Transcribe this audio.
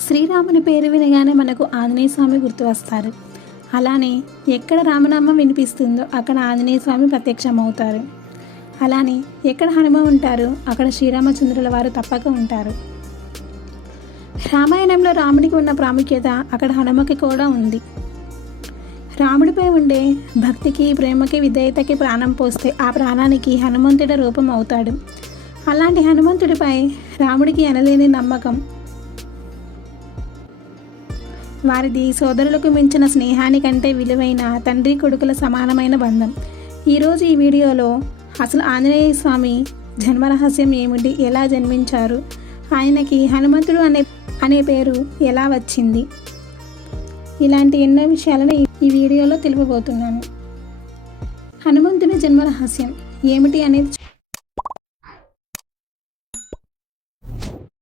శ్రీరాముని పేరు వినగానే మనకు ఆంజనేయ స్వామి గుర్తు వస్తారు. అలానే ఎక్కడ రామనామం వినిపిస్తుందో అక్కడ ఆంజనేయ స్వామి ప్రత్యక్షమవుతారు. అలానే ఎక్కడ హనుమ ఉంటారో అక్కడ శ్రీరామచంద్రుల వారు తప్పక ఉంటారు. రామాయణంలో రాముడికి ఉన్న ప్రాముఖ్యత అక్కడ హనుమకి కూడా ఉంది. రాముడిపై ఉండే భక్తికి, ప్రేమకి, విధేయతకి ప్రాణం పోస్తే ఆ ప్రాణానికి హనుమంతుడి రూపం అవుతాడు. అలాంటి హనుమంతుడిపై రాముడికి ఎనలేని నమ్మకం. వారిది సోదరులకు మించిన స్నేహానికంటే విలువైన తండ్రి కొడుకుల సమానమైన బంధం. ఈరోజు ఈ వీడియోలో అసలు ఆంజనేయ స్వామి జన్మ రహస్యం ఏమిటి, ఎలా జన్మించారు, ఆయనకి హనుమంతుడు అనే పేరు ఎలా వచ్చింది, ఇలాంటి ఎన్నో విషయాలను ఈ వీడియోలో తెలుపబోతున్నాను. హనుమంతుని జన్మ రహస్యం ఏమిటి అనేది